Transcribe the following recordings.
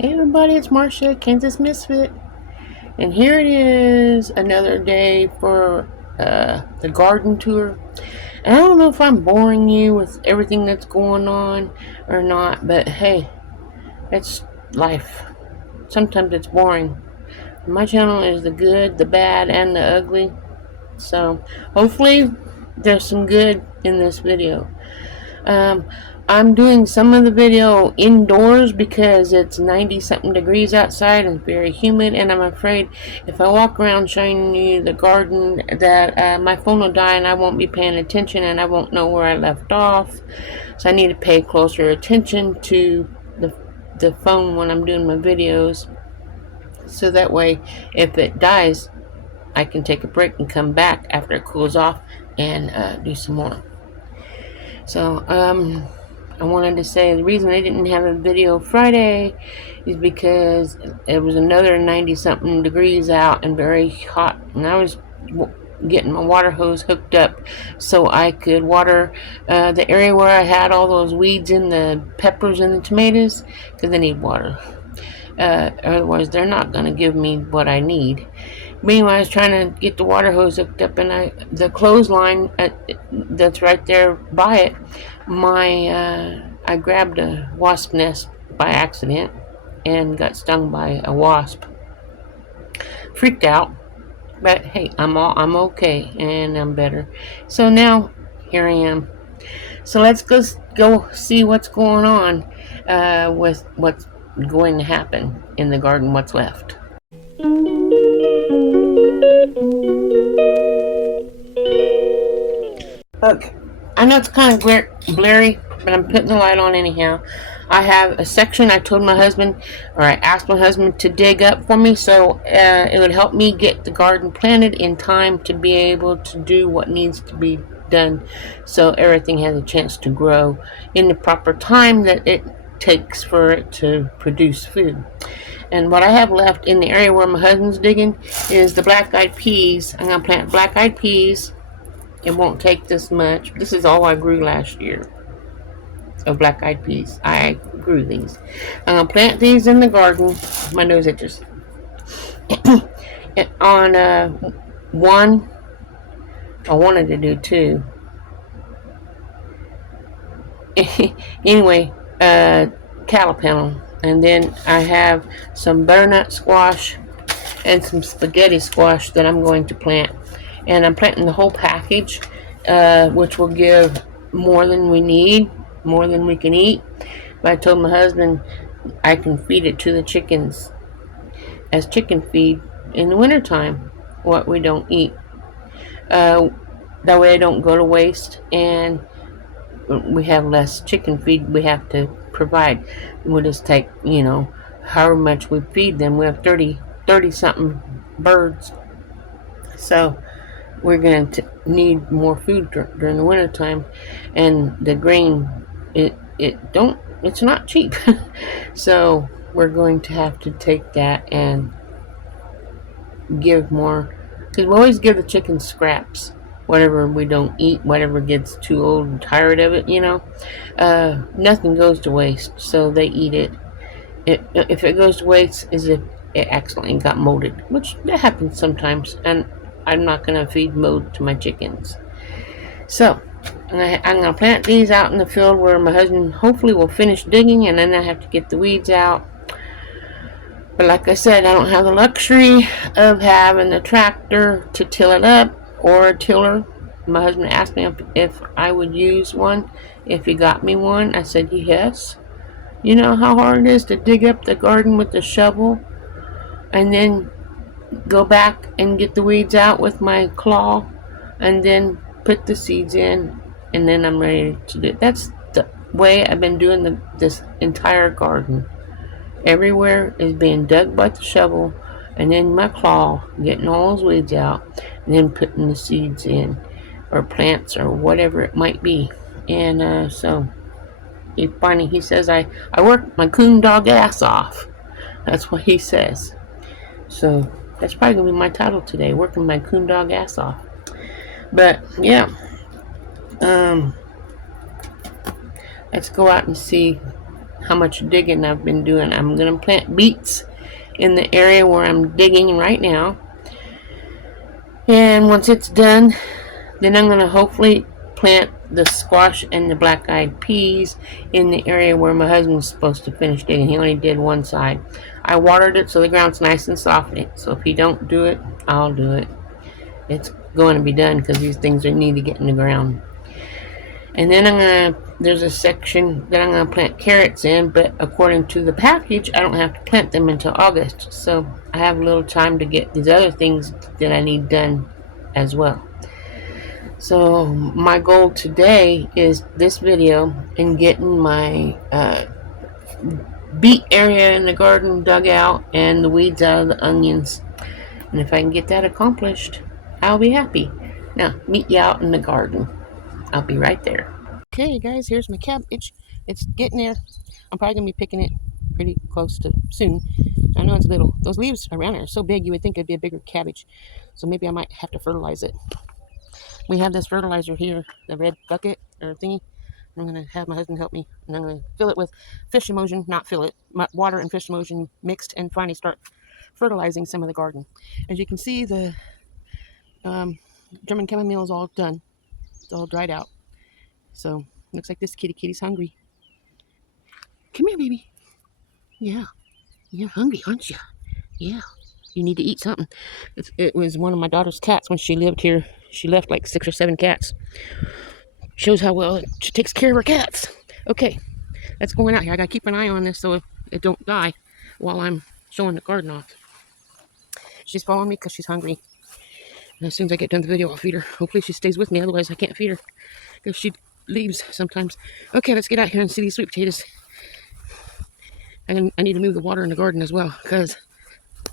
Hey everybody, it's Marcia, Kansas Misfit, and here it is, another day for the garden tour. And I don't know if I'm boring you with everything that's going on or not, but hey, it's life. Sometimes it's boring. My channel is the good, the bad, and the ugly, so hopefully there's some good in this video. Um, I'm doing some of the video indoors because it's 90 something degrees outside and it's very humid, and I'm afraid if I walk around showing you the garden that my phone will die and I won't be paying attention and I won't know where I left off. So I need to pay closer attention to the phone when I'm doing my videos, so that way if it dies I can take a break and come back after it cools off and do some more. So I wanted to say the reason I didn't have a video Friday is because it was another 90 something degrees out and very hot, and I was getting my water hose hooked up so I could water the area where I had all those weeds in the peppers and the tomatoes, because they need water. Otherwise they're not going to give me what I need. Meanwhile, I was trying to get the water hose hooked up, and the clothesline that's right there by it, I grabbed a wasp nest by accident and got stung by a wasp. Freaked out, but hey, I'm okay and I'm better. So now here I am. So let's go see what's going on with what's going to happen in the garden, what's left. Look, I know it's kind of blurry, but I'm putting the light on anyhow. I have a section I told my husband, or I asked my husband to dig up for me, so it would help me get the garden planted in time to be able to do what needs to be done, so everything has a chance to grow in the proper time that it takes for it to produce food. And what I have left in the area where my husband's digging is the black-eyed peas. I'm going to plant black-eyed peas. It won't take this much. This is all I grew last year of black-eyed peas. I grew these. I'm going to plant these in the garden. My nose itches. On one, I wanted to do two. Anyway, calipanel. And then I have some butternut squash and some spaghetti squash that I'm going to plant. And I'm planting the whole package, which will give more than we need, more than we can eat. But I told my husband I can feed it to the chickens as chicken feed in the wintertime, what we don't eat. That way I don't go to waste, and we have less chicken feed we have to provide. We'll just take, however much we feed them. We have 30 something birds. So we're going to need more food during the winter time, and the grain it's not cheap. So we're going to have to take that and give more, because we always give the chickens scraps, whatever we don't eat, whatever gets too old and tired of it, nothing goes to waste, so they eat it. If it goes to waste, is if it accidentally got molded, which that happens sometimes, and I'm not going to feed mold to my chickens. So I'm going to plant these out in the field where my husband hopefully will finish digging, and then I have to get the weeds out. But like I said, I don't have the luxury of having a tractor to till it up, or a tiller. My husband asked me if I would use one, if he got me one. I said yes. You know how hard it is to dig up the garden with the shovel and then go back and get the weeds out with my claw and then put the seeds in, and then I'm ready to do it. That's the way I've been doing this entire garden. Everywhere is being dug by the shovel, and then my claw getting all those weeds out, and then putting the seeds in, or plants, or whatever it might be. And so he says I work my coondog ass off. That's what he says. So that's probably gonna be my title today, working my coondog ass off. But yeah, let's go out and see how much digging I've been doing. I'm going to plant beets in the area where I'm digging right now. And once it's done, then I'm going to hopefully plant the squash and the black-eyed peas in the area where my husband was supposed to finish digging. He only did one side. I watered it so the ground's nice and soft. So if he don't do it, I'll do it. It's going to be done because these things need to get in the ground. And then there's a section that I'm going to plant carrots in, but according to the package, I don't have to plant them until August. So I have a little time to get these other things that I need done as well. So my goal today is this video and getting my beet area in the garden dug out and the weeds out of the onions. And if I can get that accomplished, I'll be happy. Now, meet you out in the garden. I'll be right there. Okay, guys, here's my cabbage. It's getting there. I'm probably going to be picking it pretty close to soon. I know it's little. Those leaves around it are so big, you would think it'd be a bigger cabbage. So maybe I might have to fertilize it. We have this fertilizer here, the red bucket or thingy. I'm going to have my husband help me. And I'm going to fill it with fish emulsion, not fill it, water and fish emulsion mixed, and finally start fertilizing some of the garden. As you can see, the German chamomile is all done. It's all dried out. So, looks like this kitty's hungry. Come here, baby. Yeah, you're hungry, aren't you? Yeah, you need to eat something. It was one of my daughter's cats when she lived here. She left like 6 or 7 cats. Shows how well she takes care of her cats. Okay, that's going out here. I gotta keep an eye on this so it don't die while I'm showing the garden off. She's following me because she's hungry. And as soon as I get done the video, I'll feed her. Hopefully she stays with me, otherwise I can't feed her because she leaves sometimes. Okay, let's get out here and see these sweet potatoes. And I need to move the water in the garden as well because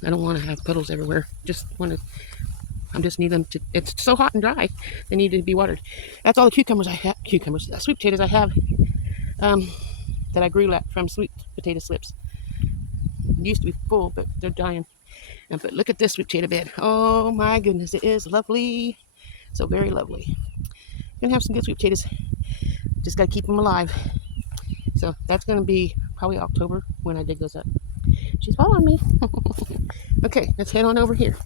I don't want to have puddles everywhere. I just need them to, it's so hot and dry, they need to be watered. That's all the cucumbers I have, sweet potatoes I have that I grew from sweet potato slips. It used to be full, but they're dying. But look at this sweet potato bed. Oh my goodness, it is lovely. So very lovely. Gonna have some good sweet potatoes. Just gotta keep them alive. So that's gonna be probably October when I dig those up. She's following me. Okay, let's head on over here.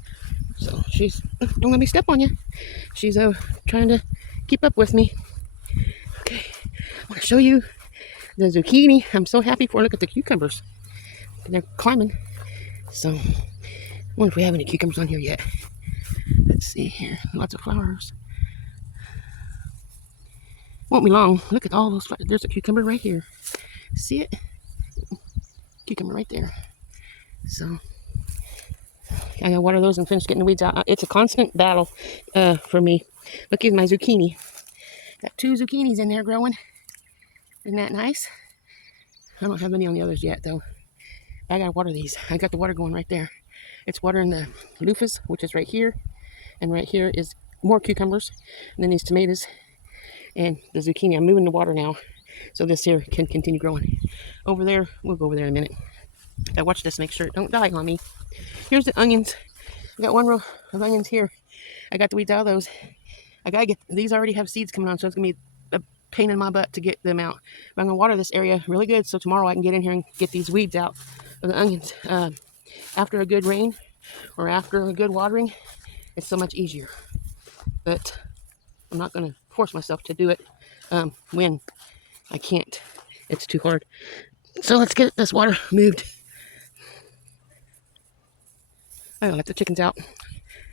So don't let me step on you. She's trying to keep up with me. Okay, I want to show you the zucchini. I'm so happy for. Look at the cucumbers. They're climbing. So I wonder if we have any cucumbers on here yet. Let's see here. Lots of flowers. Won't be long. Look at all those flowers. There's a cucumber right here. See it? Cucumber right there. So I gotta water those and finish getting the weeds out. It's a constant battle for me. Look at my zucchini. Got 2 zucchinis in there growing. Isn't that nice? I don't have any on the others yet though. I gotta water these. I got the water going right there. It's watering the loofahs, which is right here. And right here is more cucumbers. And then these tomatoes and the zucchini. I'm moving the water now so this here can continue growing. Over there, we'll go over there in a minute. I watch this, make sure it don't die on me. Here's the onions. I got 1 row of onions here. I got the weeds out of those. I gotta get these. Already have seeds coming on, so it's gonna be a pain in my butt to get them out. But I'm gonna water this area really good so tomorrow I can get in here and get these weeds out of the onions. After a good rain or after a good watering, it's so much easier. But I'm not gonna force myself to do it when I can't. It's too hard. So let's get this water moved. I gotta let the chickens out.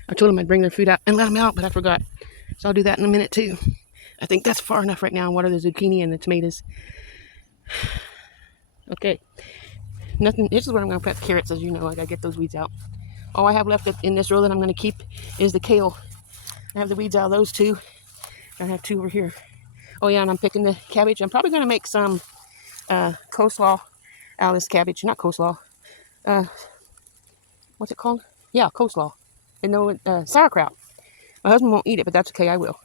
I told them I'd bring their food out and let them out, but I forgot. So I'll do that in a minute too. I think that's far enough right now and water the zucchini and the tomatoes. Okay. Nothing. This is where I'm gonna plant the carrots, as you know. I gotta get those weeds out. All I have left in this row that I'm gonna keep is the kale. I have the weeds out of those 2. I have 2 over here. Oh yeah, and I'm picking the cabbage. I'm probably gonna make some coleslaw out of this cabbage. Not coleslaw. What's it called? Yeah, coleslaw. And no, sauerkraut. My husband won't eat it, but that's okay, I will.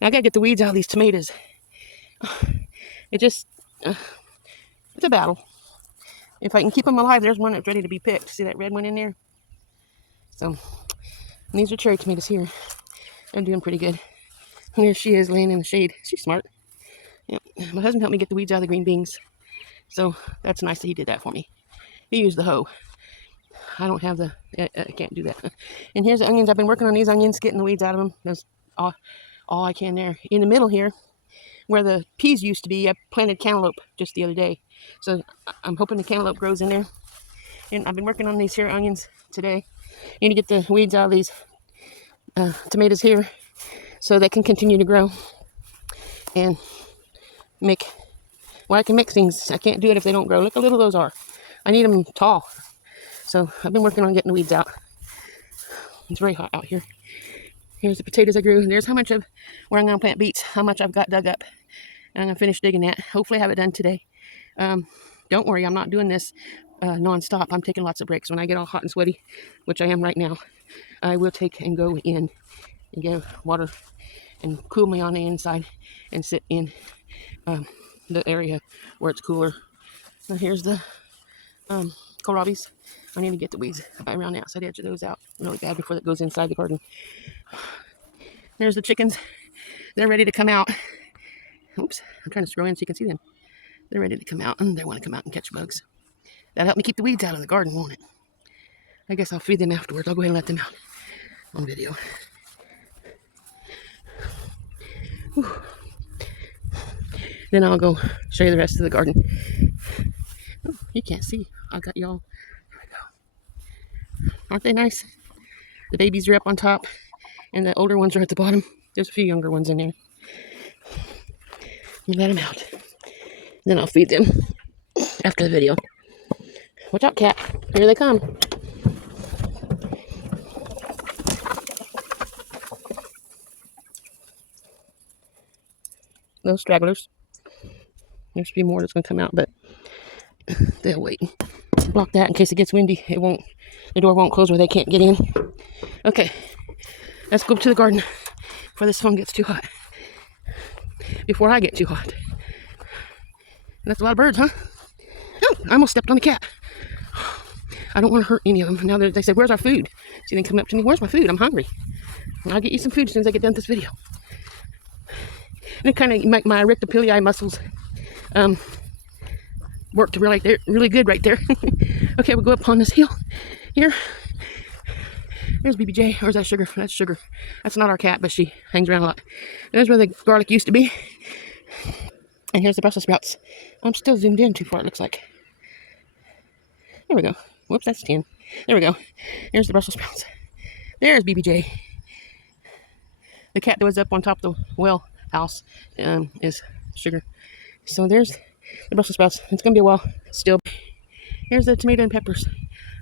Now I gotta get the weeds out of these tomatoes. It just, it's a battle. If I can keep them alive, there's one that's ready to be picked. See that red one in there? So, and these are cherry tomatoes here. They're doing pretty good. And there she is laying in the shade. She's smart. Yep. My husband helped me get the weeds out of the green beans. So that's nice that he did that for me. He used the hoe. I don't have the, I can't do that. And here's the onions. I've been working on these onions, getting the weeds out of them. That's all I can there. In the middle here, where the peas used to be, I planted cantaloupe just the other day. So I'm hoping the cantaloupe grows in there. And I've been working on these here onions today. Need to get the weeds out of these tomatoes here so they can continue to grow and make, well, I can make things. I can't do it if they don't grow. Look how little those are. I need them tall. So I've been working on getting the weeds out. It's very hot out here. Here's the potatoes I grew. There's how much of where I'm going to plant beets, how much I've got dug up. And I'm going to finish digging that. Hopefully I have it done today. Don't worry, I'm not doing this non-stop. I'm taking lots of breaks. When I get all hot and sweaty, which I am right now, I will take and go in and get water and cool me on the inside and sit in the area where it's cooler. Now here's the kohlrabis. I need to get the weeds around the outside edge of those out really bad before that goes inside the garden. There's the chickens. They're ready to come out. Oops, I'm trying to scroll in so you can see them. They're ready to come out, and they want to come out and catch bugs. That'll help me keep the weeds out of the garden, won't it? I guess I'll feed them afterwards. I'll go ahead and let them out on video. Whew. Then I'll go show you the rest of the garden. Oh, you can't see. I got y'all. There we go. Aren't they nice? The babies are up on top, and the older ones are at the bottom. There's a few younger ones in there. Let them out. Then I'll feed them after the video. Watch out, cat. Here they come. Those stragglers. There's a few more that's going to come out, but they'll wait. Block that in case it gets windy. The door won't close where they can't get in. Okay, let's go to the garden before this phone gets too hot. Before I get too hot. That's a lot of birds, huh? Oh, I almost stepped on the cat. I don't want to hurt any of them. Now they said, where's our food? So they come up to me, where's my food? I'm hungry. I'll get you some food as soon as I get done with this video. And it kind of make my rectopilii muscles worked really good right there. Okay, we'll go up on this hill here. There's BBJ, or is that Sugar? That's Sugar. That's not our cat, but she hangs around a lot. There's where the garlic used to be. And here's the Brussels sprouts. I'm still zoomed in too far, it looks like. There we go. Whoops, that's 10. There we go. Here's the Brussels sprouts. There's BBJ. The cat that was up on top of the well house is Sugar. So there's the Brussels sprouts. It's going to be a while still. Here's the tomato and peppers.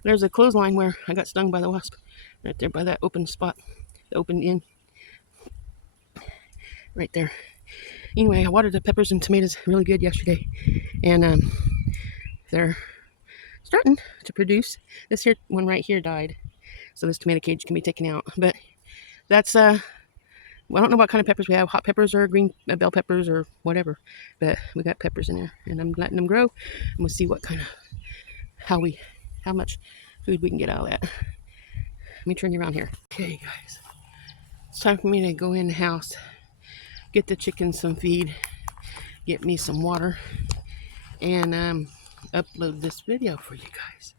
There's a clothesline where I got stung by the wasp. Right there by that open spot. The open in. Right there. Anyway, I watered the peppers and tomatoes really good yesterday. And they're starting to produce. This here one right here died. So this tomato cage can be taken out. But that's, well, I don't know what kind of peppers we have. Hot peppers or green bell peppers or whatever. But we got peppers in there. And I'm letting them grow. And we'll see what kind of, how much food we can get out of that. Let me turn you around here. Okay, guys. It's time for me to go in the house. Get the chickens some feed. Get me some water. And upload this video for you guys.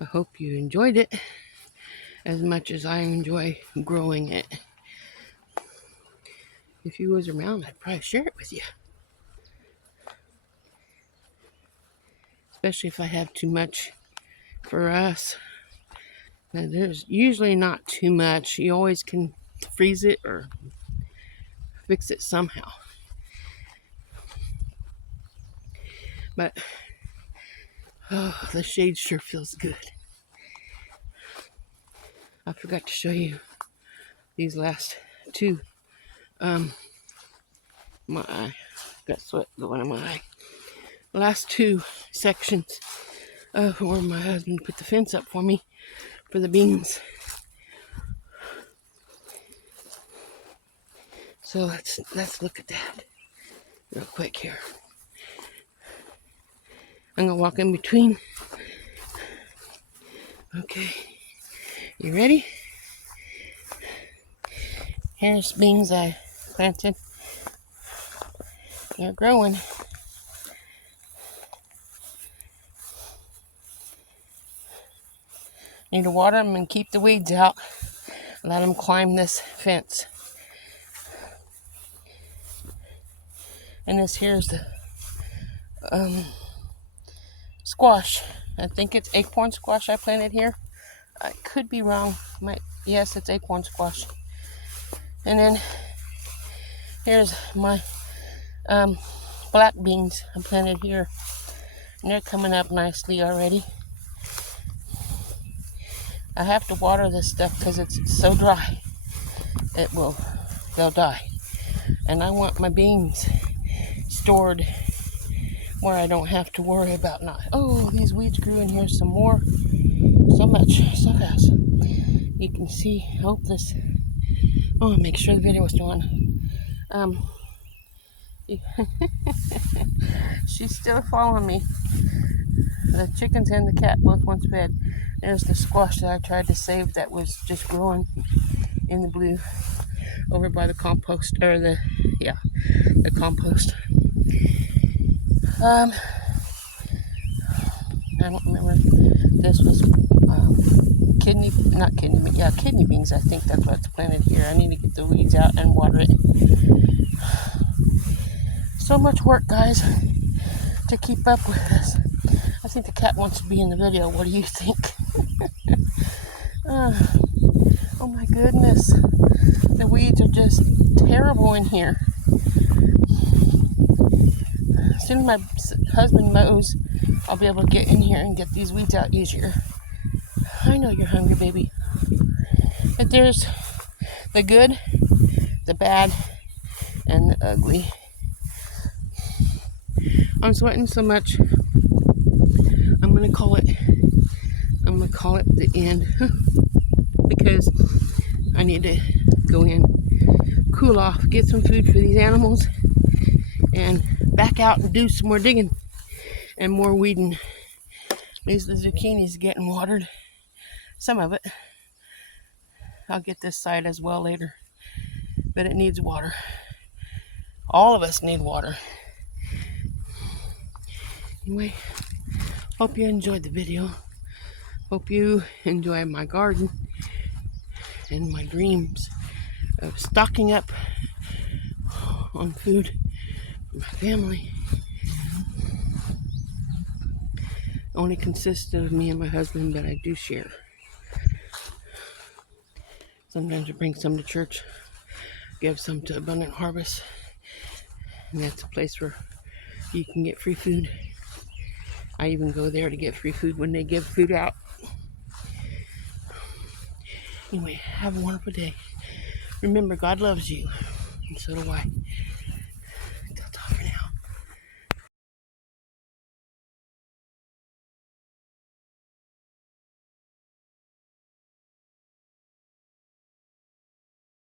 I hope you enjoyed it as much as I enjoy growing it. If you was around, I'd probably share it with you. Especially if I have too much for us. Now, there's usually not too much. You always can freeze it or fix it somehow. But oh, the shade sure feels good. I forgot to show these last two. My eye got sweat going in my eye. Last two sections of where my husband put the fence up for me for the beans. So let's look at that real quick here. I'm gonna walk in between. Okay, you ready? Here's beans I planted. They're growing. Need to water them and keep the weeds out. Let them climb this fence. And this here's the squash. I think it's acorn squash I planted here. I could be wrong. Yes, it's acorn squash. And then here's my black beans I planted here. And they're coming up nicely already. I have to water this stuff because it's so dry. They'll die. And I want my beans stored where I don't have to worry about not. Oh, these weeds grew in here some more. So much, so fast. You can see, make sure the video was still on. She's still following me. The chickens and the cat both once fed. There's the squash that I tried to save that was just growing in the blue over by the compost, the compost. I don't remember. This was kidney beans. I think that's what's planted here. I need to get the weeds out and water it. So much work, guys, to keep up with this. I think the cat wants to be in the video. What do you think? Oh my goodness. The weeds are just terrible in here. As soon as my husband mows, I'll be able to get in here and get these weeds out easier. I know you're hungry, baby. But there's the good, the bad, and the ugly. I'm sweating so much. I'm gonna call it the end because I need to go in, cool off, get some food for these animals, and back out and do some more digging and more weeding. These zucchinis getting watered. Some of it. I'll get this side as well later, but it needs water. All of us need water. Anyway, hope you enjoyed the video. Hope you enjoy my garden and my dreams of stocking up on food for my family. Only consists of me and my husband, but I do share. Sometimes I bring some to church, give some to Abundant Harvest, and that's a place where you can get free food. I even go there to get free food when they give food out. Anyway, have a wonderful day. Remember, God loves you, and so do I.